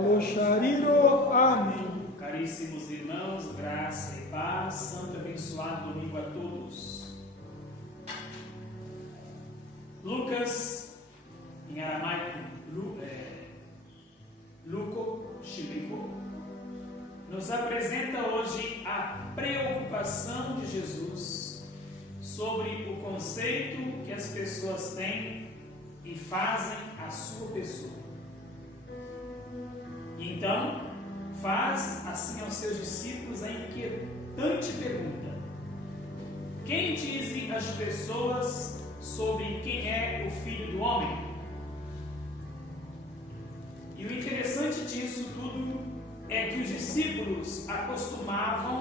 Aloshariro, amém. Caríssimos irmãos, graça e paz, santo e abençoado domingo a todos. Lucas, em aramaico, Luco, Chilico, nos apresenta hoje a preocupação de Jesus sobre o conceito que as pessoas têm e fazem a sua pessoa. E então, faz assim aos seus discípulos a inquietante pergunta: quem dizem as pessoas sobre quem é o Filho do Homem? E o interessante disso tudo é que os discípulos acostumavam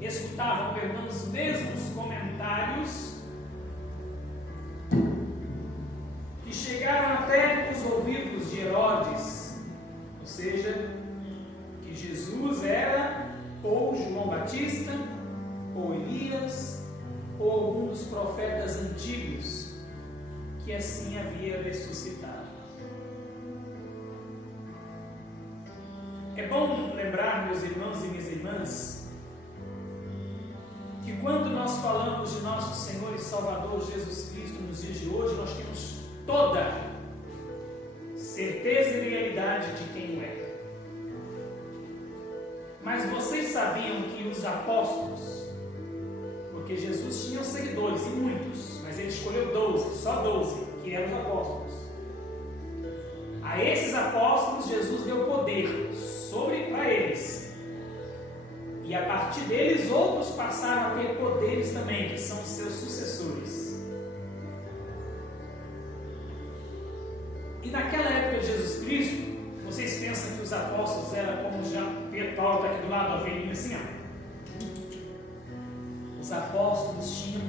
escutavam os mesmos comentários que chegaram até os ouvidos de Herodes, ou seja, que Jesus era ou João Batista, ou Elias, ou algum dos profetas antigos que assim havia ressuscitado. É bom lembrar, meus irmãos e minhas irmãs, que quando nós falamos de nosso Senhor e Salvador Jesus Cristo nos dias de hoje, nós temos toda certeza e realidade de quem é. Mas vocês sabiam que os apóstolos, porque Jesus tinha seguidores e muitos, mas ele escolheu 12, só 12, que eram os apóstolos. A esses apóstolos Jesus deu poder para eles. E a partir deles outros passaram a ter poderes também, que são os seus sucessores. E naquela época de Jesus Cristo, vocês pensam que os apóstolos eram como já Pedro Paulo está aqui do lado, a velhinha assim, ó. Os apóstolos tinham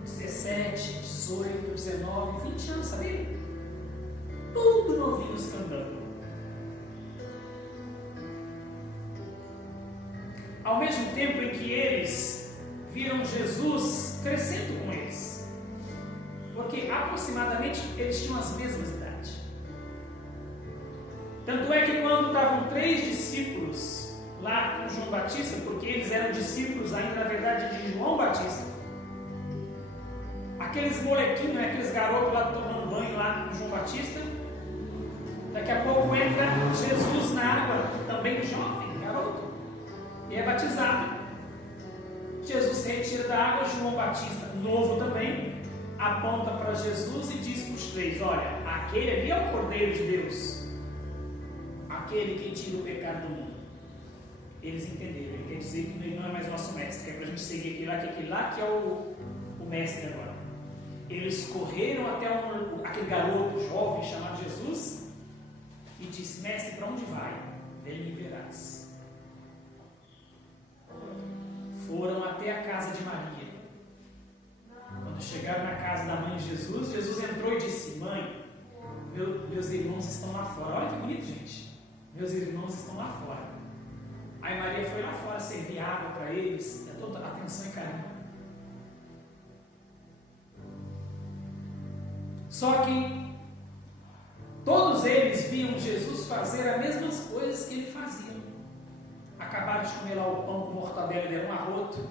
17, 18, 19, 20 anos, sabia? Tudo novinhos cantando. Ao mesmo tempo em que eles viram Jesus crescendo com eles, porque aproximadamente eles tinham as mesmas idades. Tanto é que quando estavam 3 discípulos lá com João Batista, porque eles eram discípulos ainda na verdade de João Batista, aqueles molequinhos, aqueles garotos lá tomando banho lá com João Batista, daqui a pouco entra Jesus na água, também jovem, garoto, e é batizado. Jesus se retira da água, João Batista, novo também, aponta para Jesus e diz para os 3: olha, aquele ali é o Cordeiro de Deus, aquele que tira o pecado do mundo. Eles entenderam, ele quer dizer que ele não é mais nosso mestre, que é para a gente seguir aquele lá que é o mestre agora. Eles correram até aquele garoto jovem chamado Jesus e disse: mestre, para onde vai? Vem e verás. Foram até a casa de Maria. Quando chegaram na casa da mãe de Jesus, Jesus entrou e disse: mãe, meus irmãos estão lá fora. Olha que bonito, gente. Meus irmãos estão lá fora. Aí Maria foi lá fora servir água para eles, e toda atenção e carinho. Só que todos eles viam Jesus fazer as mesmas coisas que ele fazia. Acabaram de comer lá o pão com mortadela e deram um arroto.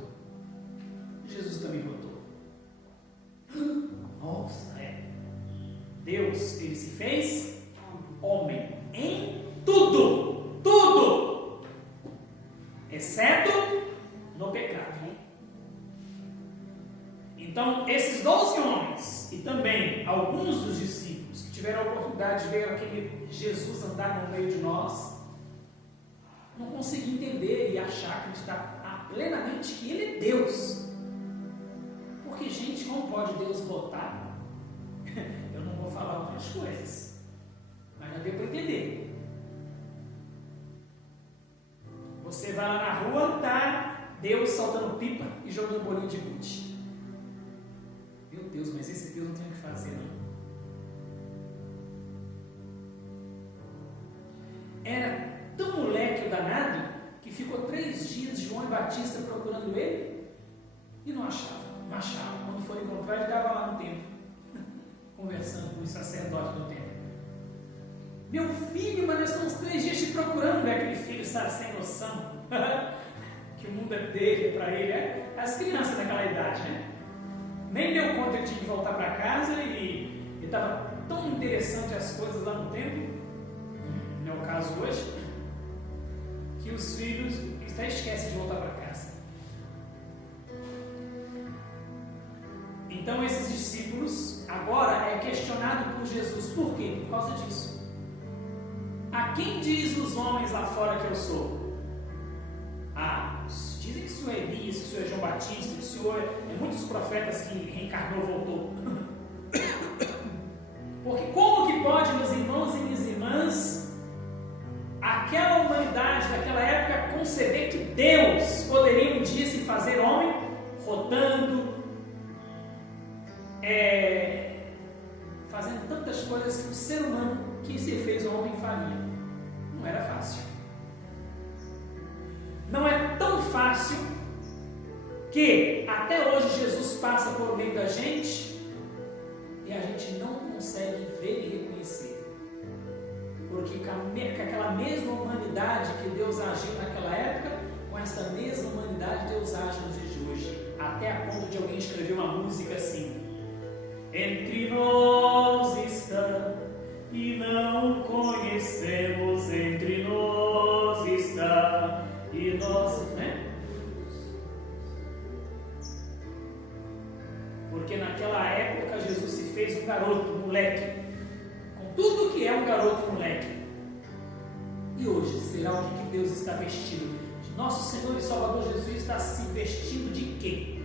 Jesus também botou. Nossa, Deus, ele se fez homem em tudo, tudo, exceto no pecado. Então, esses 12 homens e também alguns dos discípulos que tiveram a oportunidade de ver aquele Jesus andar no meio de nós, não conseguiam entender e achar, acreditar plenamente que ele é Deus. Porque, gente, como pode Deus votar? Eu não vou falar outras coisas, mas já deu para entender. Você vai lá na rua, tá Deus soltando pipa e jogando bolinho de gude. Meu Deus, mas esse Deus não tem o que fazer, não. Era tão moleque o danado que ficou 3 dias João Batista procurando ele e não achava. Quando foi encontrar, ele estava lá no templo conversando com o sacerdote do templo. Meu filho, mas nós estamos 3 dias te procurando. É aquele filho, sabe, sem noção. Que o mundo é dele, para ele. É as crianças daquela idade, né? Nem deu conta que tinha que voltar para casa e estava tão interessante as coisas lá no templo, não é o caso hoje, que os filhos até esquecem de voltar para casa. Então esses discípulos agora é questionado por Jesus. Por quê? Por causa disso. A quem diz os homens lá fora que eu sou? Dizem que o Senhor é Elias, que o Senhor é João Batista, que o Senhor é muitos profetas que reencarnou, voltou. Porque como que pode, meus irmãos e minhas irmãs, aquela humanidade daquela época conceber que Deus poderia um dia se fazer homem, rodando, fazendo tantas coisas que o ser humano que se fez homem faria? Não era fácil. Não é tão fácil que até hoje Jesus passa por meio da gente e a gente não consegue ver e reconhecer. Porque com aquela mesma humanidade que Deus agiu naquela época, com essa mesma humanidade Deus age nos dias de hoje. Até a ponto de alguém escrever uma música assim: entre nós está e não conhecemos, entre nós está e nós, né? Porque naquela época Jesus se fez um garoto, um moleque, com tudo que é um garoto, moleque. E hoje será o que Deus está vestido? Nosso Senhor e Salvador Jesus está se vestindo de quê?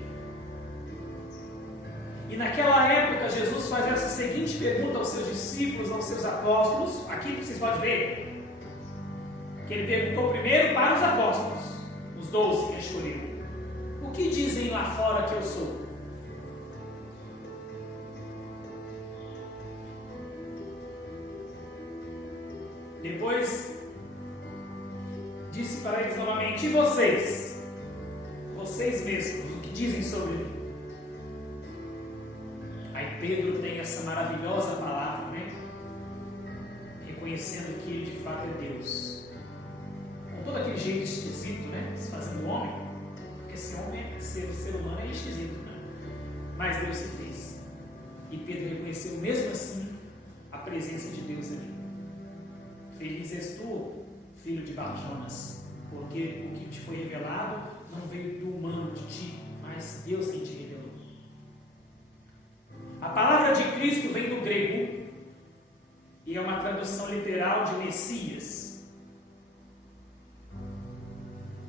E naquela época Jesus faz essa seguinte pergunta aos seus discípulos, aos seus apóstolos. Aqui vocês podem ver que ele perguntou primeiro para os apóstolos, os 12 que escolheram: o que dizem lá fora que eu sou? Depois disse para eles novamente: e vocês? Vocês mesmos, o que dizem sobre mim? Aí Pedro tem essa maravilhosa palavra, né? Reconhecendo que ele de fato é Deus. Com todo aquele jeito esquisito, né? Se fazendo homem, porque ser homem, ser humano é esquisito, né? Mas Deus se fez. E Pedro reconheceu mesmo assim a presença de Deus ali. Feliz és tu, filho de Bar-Jonas, porque o que te foi revelado não veio do humano, de ti, mas Deus quem te revelou. A palavra de Cristo vem do grego e é uma tradução literal de Messias.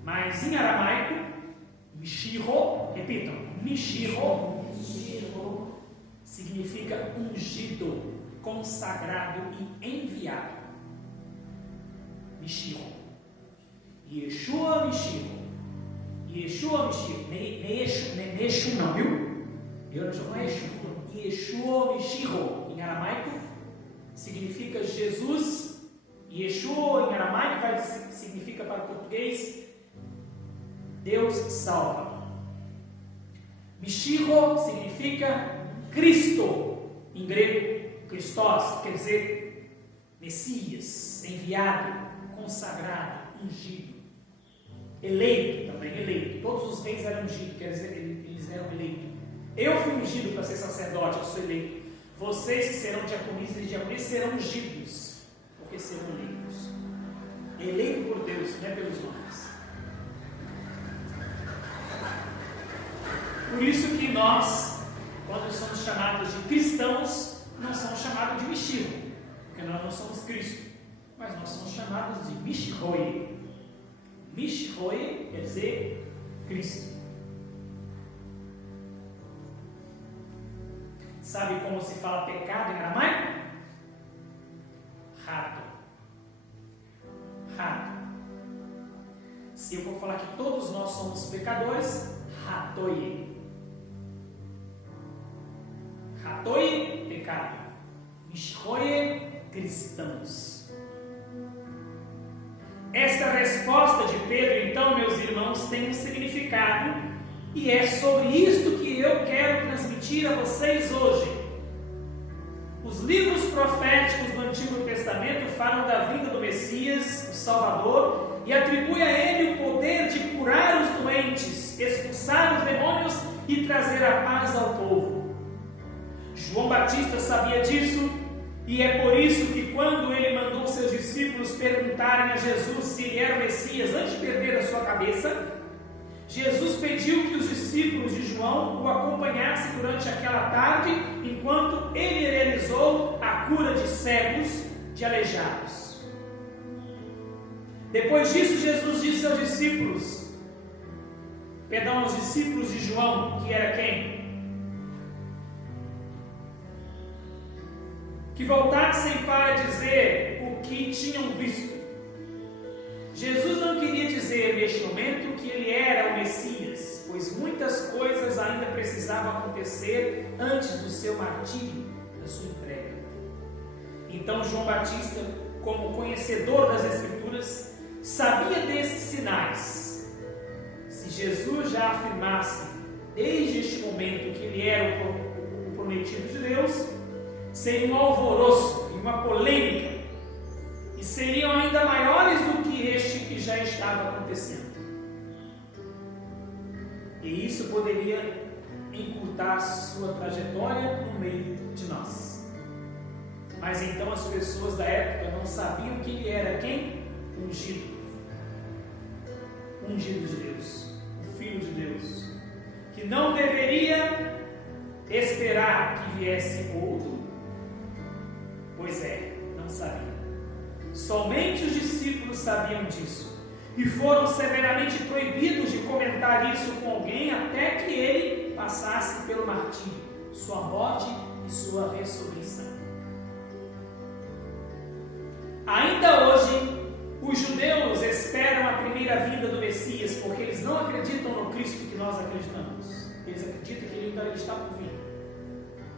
Mas em aramaico, Mishiro, repitam, Mishiro significa ungido, consagrado e enviado. Mishiro. Yeshua Mishiro. Yeshua Mishiro. Neshu não, viu? Eu não estou falando Yeshua. Yeshua Mishiro, em aramaico, significa Jesus. Yeshua, em aramaico, significa para o português Deus salva. Mishiro significa Cristo, em grego, Christos, quer dizer Messias, enviado, consagrado, ungido, eleito também, eleito. Todos os reis eram ungidos, quer dizer, eles eram eleitos. Eu fui ungido para ser sacerdote, eu sou eleito. Vocês que serão diaconistas e diaconisas serão ungidos, porque serão eleitos. Eleito por Deus, não é pelos homens. Por isso que nós, quando somos chamados de cristãos, não somos chamados de Mishiro, porque nós não somos Cristo, mas nós somos chamados de Mishiroi. Mishiroi quer dizer Cristo. Sabe como se fala pecado em aramaico? Rato. Rato. Se eu for falar que todos nós somos pecadores, ratoi. Ratoi, pecado. Mishroie, cristãos. Esta resposta de Pedro, então, meus irmãos, tem um significado, e é sobre isto que eu quero transmitir a vocês hoje. Os livros proféticos do Antigo Testamento falam da vinda do Messias, o Salvador, e atribui a ele o poder de curar os doentes, expulsar os demônios e trazer a paz ao povo. João Batista sabia disso, e é por isso que quando ele mandou seus discípulos perguntarem a Jesus se ele era o Messias antes de perder a sua cabeça, Jesus pediu que os discípulos de João o acompanhassem durante aquela tarde, enquanto ele realizou a cura de cegos, de aleijados. Depois disso, Jesus disse aos discípulos de João, que era quem? Que voltassem para dizer o que tinham visto. Jesus não queria dizer neste momento que ele era o Messias, pois muitas coisas ainda precisavam acontecer antes do seu martírio, da sua entrega. Então João Batista, como conhecedor das Escrituras, sabia desses sinais. Se Jesus já afirmasse desde este momento que ele era o prometido de Deus, seria um alvoroço e uma polêmica, e seriam ainda maiores do que este que já estava acontecendo. E isso poderia encurtar sua trajetória no meio de nós. Mas então as pessoas da época não sabiam que ele era quem? Ungido. Ungido de Deus, o Filho de Deus, que não deveria esperar que viesse outro. Pois é, não sabia. Somente os discípulos sabiam disso, e foram severamente proibidos de comentar isso com alguém até que ele passasse pelo martírio, sua morte e sua ressurreição. Ainda hoje, os judeus esperam a primeira vinda do Messias, porque eles não acreditam no Cristo que nós acreditamos. Eles acreditam que ele ainda está por vir.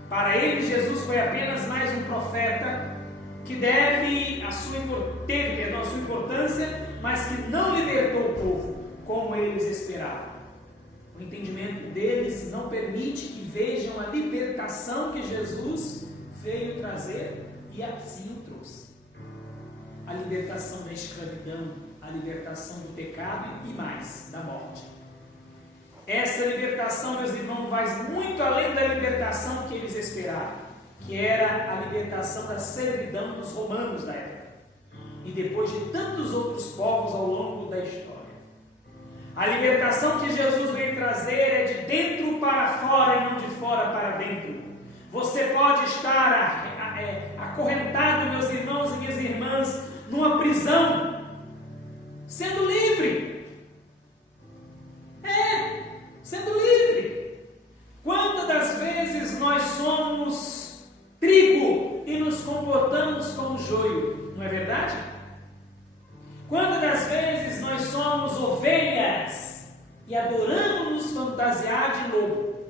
Para eles, Jesus foi apenas mais um profeta que teve a sua importância, mas que não libertou o povo como eles esperavam. O entendimento deles não permite que vejam a libertação que Jesus veio trazer, e assim o trouxe. A libertação da escravidão, a libertação do pecado e mais, da morte. Essa libertação, meus irmãos, vai muito além da libertação que eles esperavam, que era a libertação da servidão dos romanos da época, e depois de tantos outros povos ao longo da história. A libertação que Jesus veio trazer é de dentro para fora e não de fora para dentro. Você pode estar acorrentado, meus irmãos e minhas irmãs, numa prisão, sendo livre. Sendo livre. Quantas das vezes nós somos trigo e nos comportamos como joio, não é verdade? Quantas das vezes nós somos ovelhas e adoramos nos fantasiar de lobo?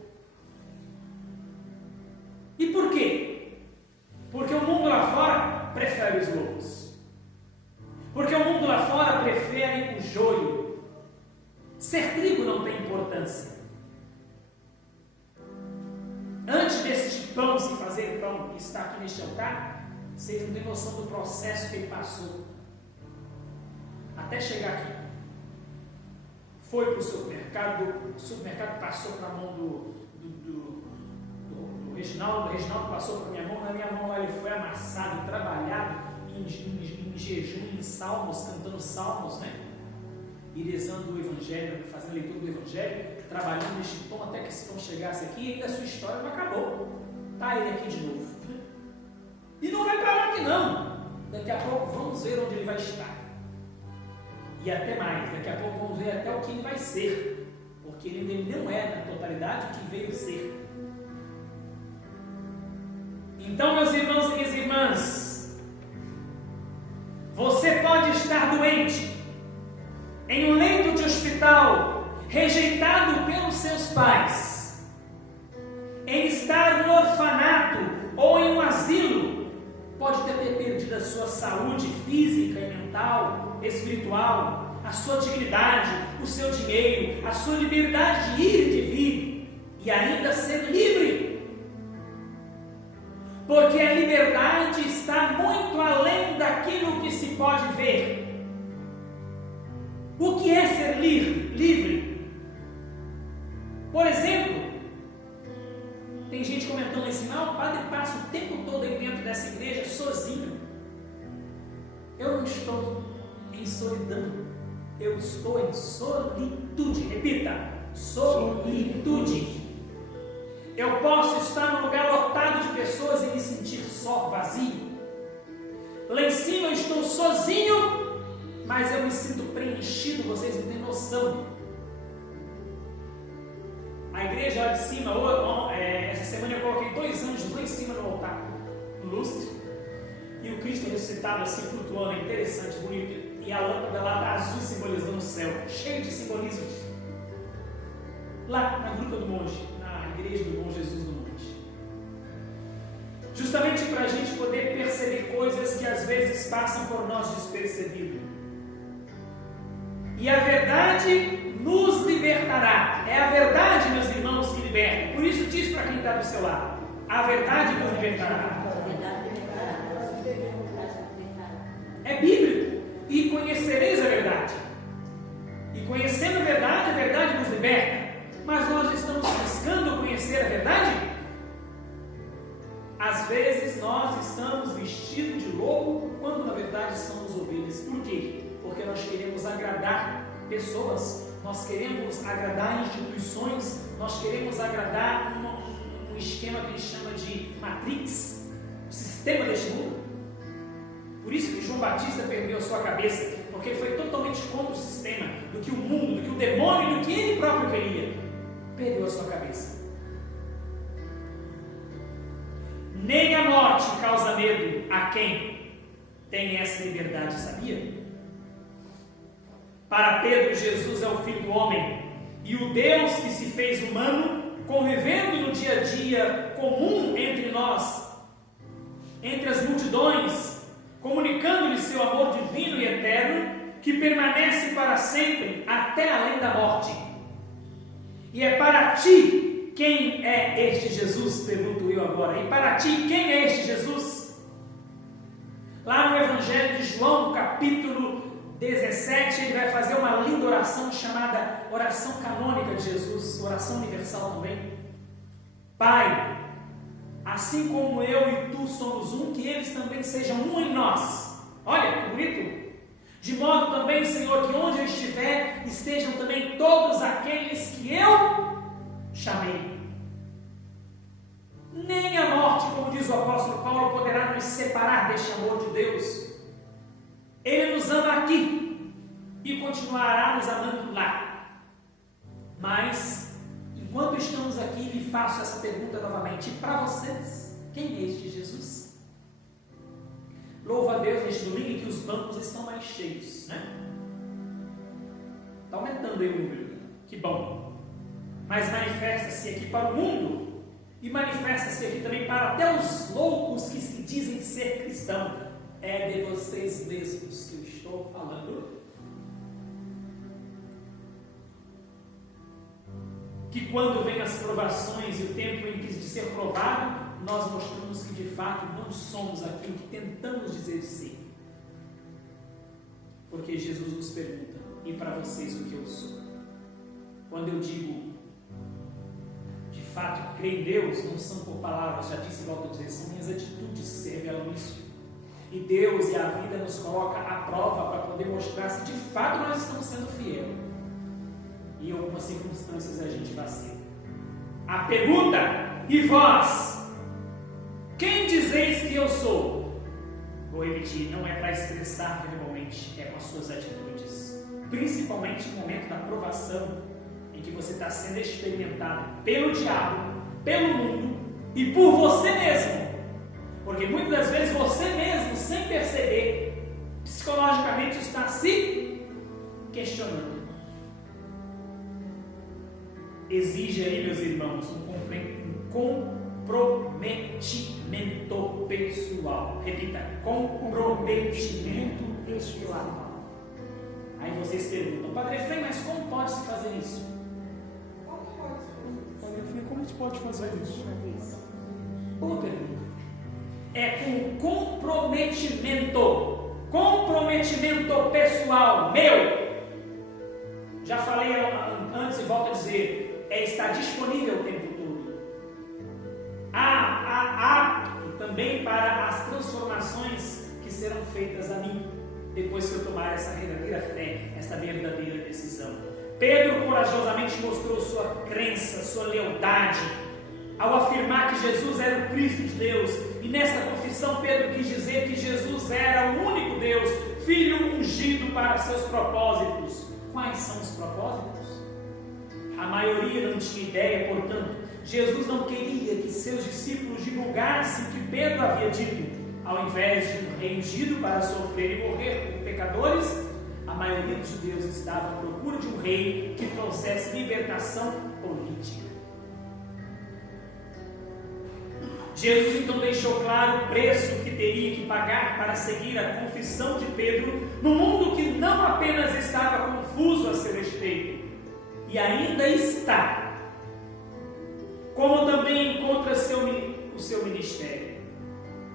E por quê? Porque o mundo lá fora prefere os lobos. Porque o mundo lá fora prefere o joio. Ser trigo não tem importância. Antes deste pão se fazer pão que está aqui neste altar, vocês não têm noção do processo que ele passou até chegar aqui. Foi para o supermercado, o supermercado passou para a mão do Reginaldo, o Reginaldo passou para a minha mão, na minha mão ele foi amassado, trabalhado em jejum, em salmos, cantando salmos, né? E rezando o Evangelho, fazendo leitura do Evangelho, trabalhando neste pão até que esse pão chegasse aqui, e ainda a sua história não acabou. Está ele aqui de novo. E não vai para lá que não. Daqui a pouco vamos ver onde ele vai estar. E até mais, daqui a pouco vamos ver até o que ele vai ser. Porque ele não é na totalidade o que veio ser. Então, meus irmãos e minhas irmãs, você pode estar doente, em um leito de hospital, rejeitado pelos seus pais, em estar no orfanato ou em um asilo, pode ter perdido a sua saúde física e mental, espiritual, a sua dignidade, o seu dinheiro, a sua liberdade de ir e de vir, e ainda ser livre. Porque a liberdade está muito além daquilo que se pode ver. O que é ser livre? Por exemplo, tem gente comentando assim, não, o padre passa o tempo todo aí dentro dessa igreja sozinho. Eu não estou em solidão, eu estou em solitude. Repita, solitude. Eu posso estar num lugar lotado de pessoas e me sentir só, vazio. Lá em cima eu estou sozinho, mas eu me sinto preenchido, vocês não têm noção. A igreja lá de cima, essa semana eu coloquei 2 anjos lá em cima no altar, no lustre, e o Cristo ressuscitado assim, flutuando, é interessante, bonito, e a lâmpada lá está azul simbolizando o céu, cheio de simbolismos. Lá na Gruta do Monte, na igreja do Bom Jesus do Monte. Justamente para a gente poder perceber coisas que às vezes passam por nós despercebido. E a verdade nos libertará. É a verdade, meus irmãos, que liberta. Por isso diz para quem está do seu lado: a verdade nos libertará. É bíblico. E conhecereis a verdade. E conhecendo a verdade nos liberta. Mas nós estamos buscando conhecer a verdade? Às vezes nós estamos vestidos de lobo, quando na verdade somos ovelhas. Por quê? Porque nós queremos agradar pessoas, nós queremos agradar instituições, nós queremos agradar um esquema que a gente chama de Matrix, o sistema deste mundo. Por isso que João Batista perdeu a sua cabeça, porque foi totalmente contra o sistema, do que o mundo, do que o demônio, do que ele próprio queria. Perdeu a sua cabeça. Nem a morte causa medo a quem tem essa liberdade, sabia? Para Pedro, Jesus é o Filho do Homem e o Deus que se fez humano, convivendo no dia a dia comum entre nós, entre as multidões, comunicando-lhe seu amor divino e eterno, que permanece para sempre, até além da morte. E é para ti quem é este Jesus? Pergunto eu agora. E para ti quem é este Jesus? Lá no Evangelho de João, capítulo 17, ele vai fazer uma linda oração chamada oração canônica de Jesus, oração universal também. Pai, assim como eu e tu somos um, que eles também sejam um em nós. Olha que bonito. De modo também, Senhor, que onde eu estiver, estejam também todos aqueles que eu chamei. Nem a morte, como diz o apóstolo Paulo, poderá nos separar deste amor de Deus. Ele nos ama aqui e continuará nos amando lá. Mas, enquanto estamos aqui, lhe faço essa pergunta novamente. Para vocês, quem é este Jesus? Louva a Deus neste domingo que os bancos estão mais cheios, né? Está aumentando aí o número. Que bom. Mas manifesta-se aqui para o mundo e manifesta-se aqui também para até os loucos que se dizem ser cristãos. É de vocês mesmos que eu estou falando. Que quando vem as provações e o tempo em que de ser provado, nós mostramos que de fato não somos aquilo que tentamos dizer ser. Porque Jesus nos pergunta: e para vocês o que eu sou? Quando eu digo de fato creio em Deus, não são por palavras, já disse e volto a dizer, são minhas atitudes que se revelam isso. E Deus e a vida nos coloca à prova para poder mostrar se de fato nós estamos sendo fiéis. E em algumas circunstâncias a gente vacila. A pergunta: e vós? Quem dizeis que eu sou? Vou repetir, não é para expressar verbalmente, é com as suas atitudes. Principalmente no momento da provação, em que você está sendo experimentado pelo diabo, pelo mundo e por você mesmo. Porque muitas das vezes você mesmo, sem perceber, psicologicamente está se questionando. Exige aí, meus irmãos, um comprometimento pessoal. Repita: comprometimento pessoal. Aí vocês perguntam: Padre Efraim, mas como pode se fazer isso? Padre Efraim, como se pode fazer isso? Boa pergunta. é com comprometimento pessoal, meu. Já falei antes e volto a dizer, é estar disponível o tempo todo. Há também para as transformações que serão feitas a mim, depois que eu tomar essa verdadeira fé, essa verdadeira decisão. Pedro corajosamente mostrou sua crença, sua lealdade, ao afirmar que Jesus era o Cristo de Deus. E nesta confissão Pedro quis dizer que Jesus era o único Deus, Filho ungido para seus propósitos. Quais são os propósitos? A maioria não tinha ideia, portanto, Jesus não queria que seus discípulos divulgassem o que Pedro havia dito. Ao invés de um rei ungido para sofrer e morrer por pecadores, a maioria dos judeus estava à procura de um rei que trouxesse libertação política. Jesus então deixou claro o preço que teria que pagar para seguir a confissão de Pedro no mundo que não apenas estava confuso a seu respeito, e ainda está, como também encontra o seu ministério.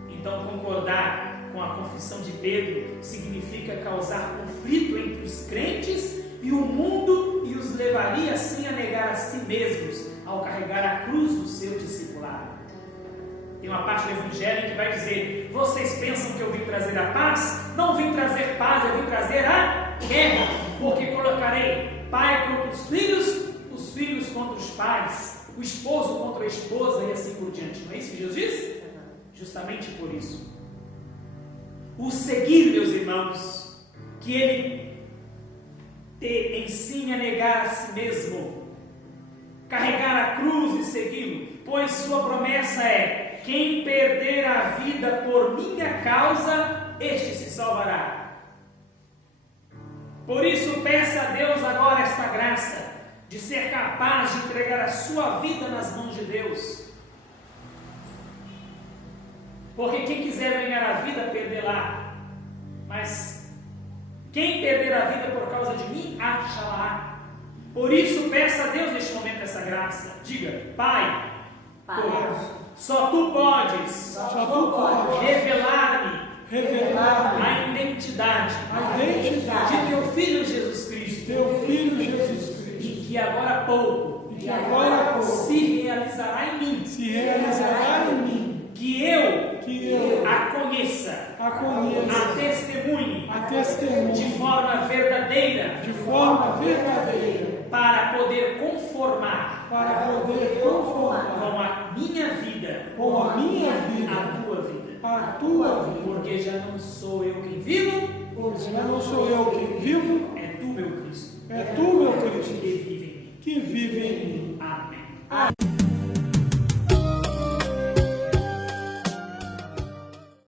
Então, concordar com a confissão de Pedro significa causar conflito entre os crentes e o mundo, e os levaria assim a negar a si mesmos ao carregar a cruz do seu discipulado. Tem uma parte do Evangelho que vai dizer: vocês pensam que eu vim trazer a paz? Não vim trazer paz, eu vim trazer a guerra, porque colocarei pai contra os filhos contra os pais, o esposo contra a esposa e assim por diante. Não é isso que Jesus diz? Justamente por isso. O seguir, meus irmãos, que Ele te ensine a negar a si mesmo, carregar a cruz e segui-lo, pois sua promessa é: quem perder a vida por minha causa, este se salvará. Por isso, peça a Deus agora esta graça de ser capaz de entregar a sua vida nas mãos de Deus. Porque quem quiser ganhar a vida, perderá. Mas quem perder a vida por causa de mim, achará. Por isso, peça a Deus neste momento essa graça. Diga: Pai, só Tu podes revelar-me a identidade de Teu Filho Jesus Cristo, e que agora há pouco se realizará em mim, que eu a conheça, a testemunhe de forma verdadeira, para poder conformar com a minha vida, a tua vida, porque já não sou eu quem vivo, é Tu, meu Cristo, que vive em mim. Amém.